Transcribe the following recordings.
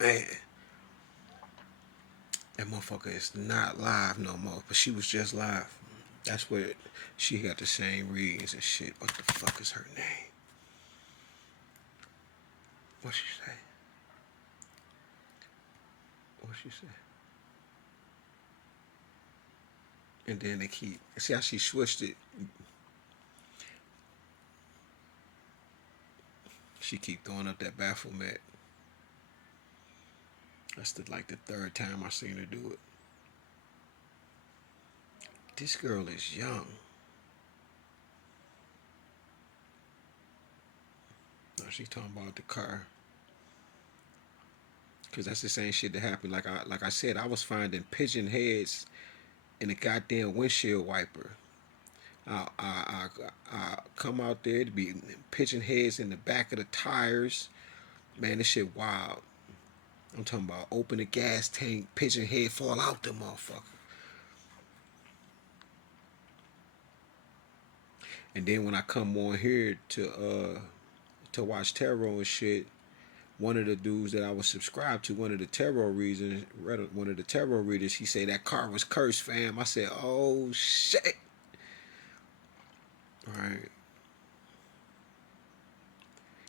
Man, that motherfucker is not live no more. But she was just live. That's what she got the same readings and shit. What the fuck is her name? What she say? What she say? And then they keep see how she switched it. She keep throwing up that Baphomet. That's like the third time I seen her do it. This girl is young. No, she talking about the car. Cause that's the same shit that happened. Like I said, I was finding pigeon heads in a goddamn windshield wiper. I come out there to be pigeon heads in the back of the tires. Man, this shit wild. I'm talking about open the gas tank, pigeon head fall out the motherfucker. And then when I come on here to watch tarot and shit, one of the dudes that I was subscribed to, one of the tarot readers, he said that car was cursed, fam. I said, oh shit. All right.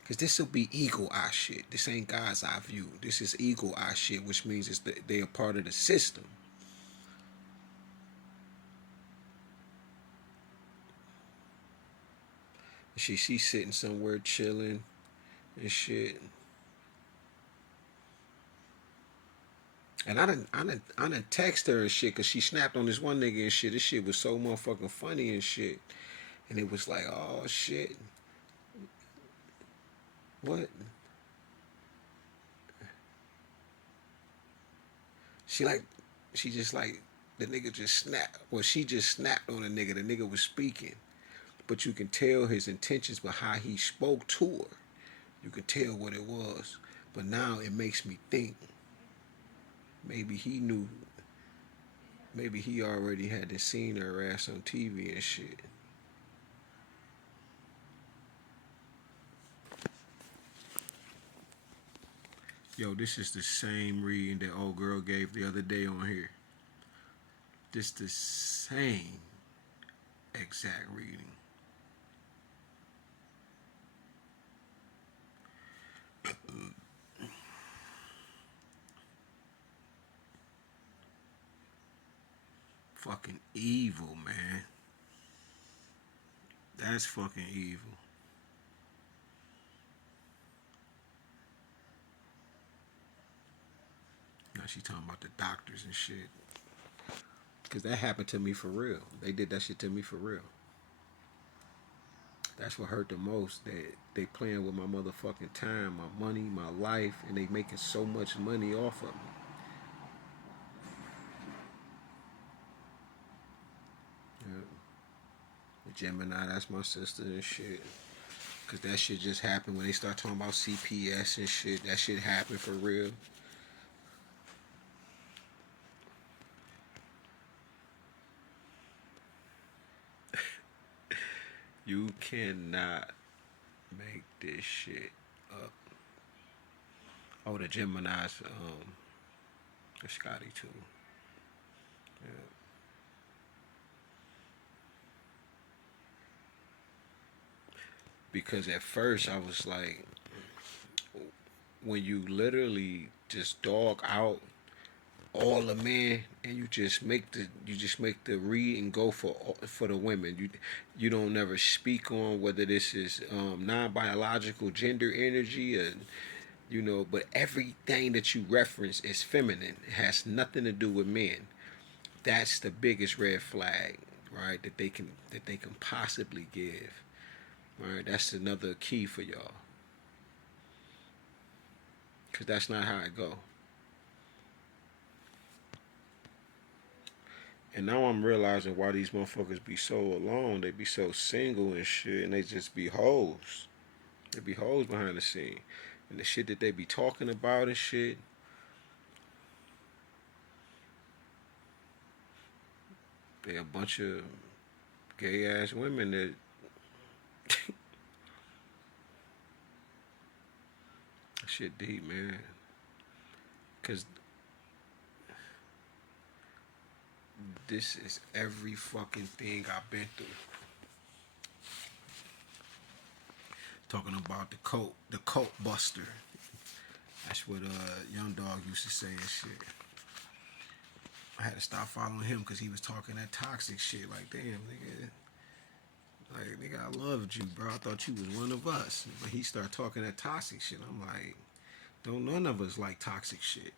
Because this will be eagle eye shit. This ain't God's eye view. This is eagle eye shit, which means they are part of the system. She's sitting somewhere chilling and shit. And I done text her and shit because she snapped on this one nigga and shit. This shit was so motherfucking funny and shit. And it was like, oh shit. What? She like, she just like, the nigga just snapped. Well, she just snapped on the nigga. The nigga was speaking. But you can tell his intentions by how he spoke to her. You could tell what it was. But now it makes me think maybe he knew, maybe he already had seen her ass on TV and shit. Yo, this is the same reading that old girl gave the other day on here. This the same exact reading. Fucking evil, man. That's fucking evil. Now she talking about the doctors and shit. Cause that happened to me for real. They did that shit to me for real. That's what hurt the most. That they playing with my motherfucking time, my money, my life, and they making so much money off of me. Yeah. The Gemini, that's my sister and shit. Cause that shit just happened when they start talking about CPS and shit. That shit happened for real. You cannot make this shit up. Oh, the Gemini's, the Scotty too. Yeah. Because at first I was like, when you literally just dog out all the men and you just make the read and go for the women. You don't never speak on whether this is non-biological gender energy and but everything that you reference is feminine. It has nothing to do with men. That's the biggest red flag, right? That they can possibly give. All right, that's another key for y'all, cause that's not how it go. And now I'm realizing why these motherfuckers be so alone. They be so single and shit, and they just be hoes. They be hoes behind the scene, and the shit that they be talking about and shit. They a bunch of gay ass women that shit deep, man. Cause this is every fucking thing I've been through. Talking about the cult buster. That's what Young Dog used to say and shit. I had to stop following him because he was talking that toxic shit. Like, damn, nigga. Like, nigga, I loved you, bro. I thought you was one of us. But he started talking that toxic shit. I'm like, don't none of us like toxic shit.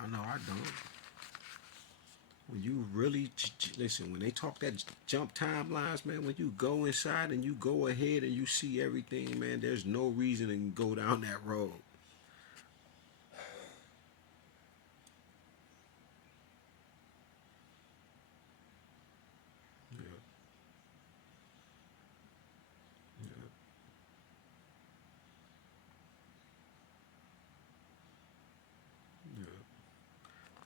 I know I don't. When you really listen, when they talk that jump timelines, man, when you go inside and you go ahead and you see everything, man, there's no reason to go down that road. Yeah, yeah, yeah.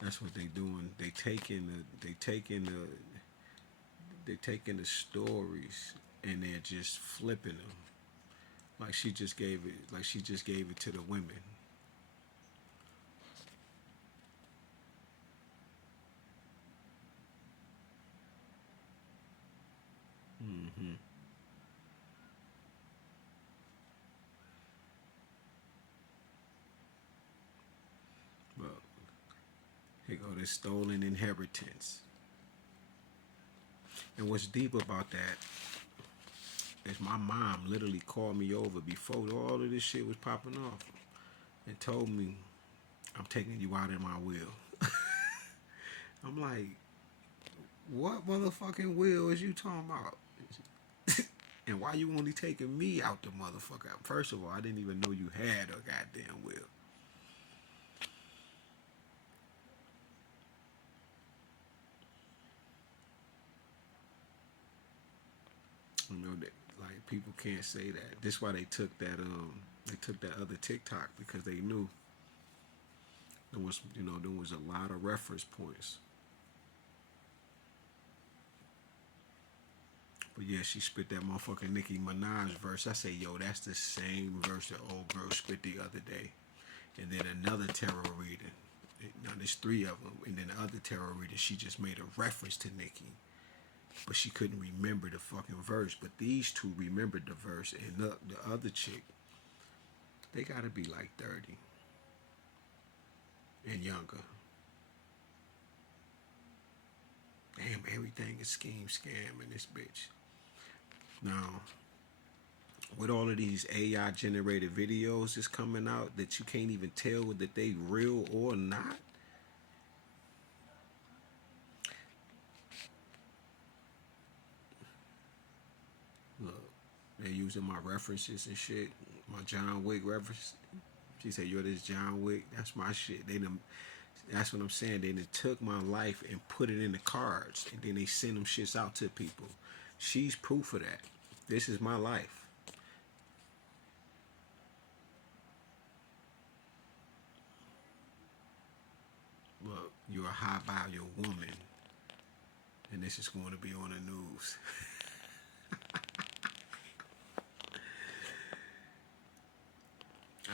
That's what they doing. They taking the stories and they're just flipping them. Like she just gave it to the women. Mm-hmm. Well, here go this stolen inheritance. And what's deep about that is my mom literally called me over before all of this shit was popping off and told me, I'm taking you out of my will. I'm like, what motherfucking will is you talking about? And why you only taking me out the motherfucker? First of all, I didn't even know you had a goddamn will. You know that like people can't say that. This why they took that other TikTok because they knew there was a lot of reference points. But yeah, she spit that motherfucking Nicki Minaj verse. I say, yo, that's the same verse that old girl spit the other day. And then another tarot reading. Now there's three of them. And then the other tarot reading, she just made a reference to Nicki. But she couldn't remember the fucking verse. But these two remembered the verse. And the other chick, they gotta be like 30 and younger. Damn, everything is scam in this bitch. Now, with all of these AI generated videos that's coming out that you can't even tell that they real or not. Look, they're using my references and shit. My John Wick reference. She said, "Yo, this John Wick. That's my shit." That's what I'm saying. They done took my life and put it in the cards, and then they send them shits out to people. She's proof of that. This is my life. Look, you're a high value woman, and this is going to be on the news.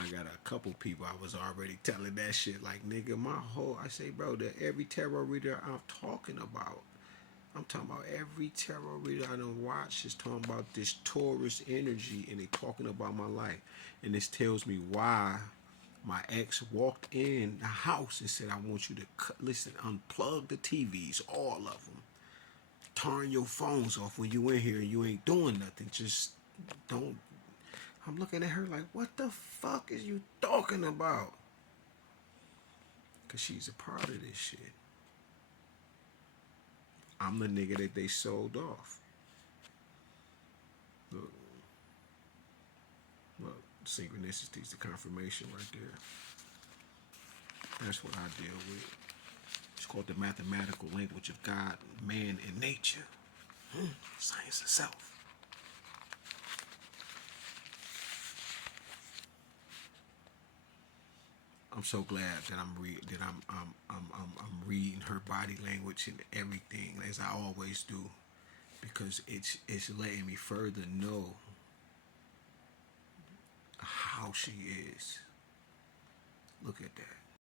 I got a couple people I was already telling that shit. Like, nigga, I say, bro, that every tarot reader I'm talking about, I'm talking about every tarot reader I done watched is talking about this Taurus energy and they talking about my life. And this tells me why my ex walked in the house and said, I want you to listen, unplug the TVs, all of them. Turn your phones off when you in here and you ain't doing nothing. Just don't. I'm looking at her like, what the fuck is you talking about? Because she's a part of this shit. I'm the nigga that they sold off. Look, look, synchronicity is the confirmation right there. That's what I deal with. It's called the mathematical language of God, man, and nature. Science itself. I'm so glad that I'm reading her body language and everything as I always do, because it's letting me further know how she is. Look at that.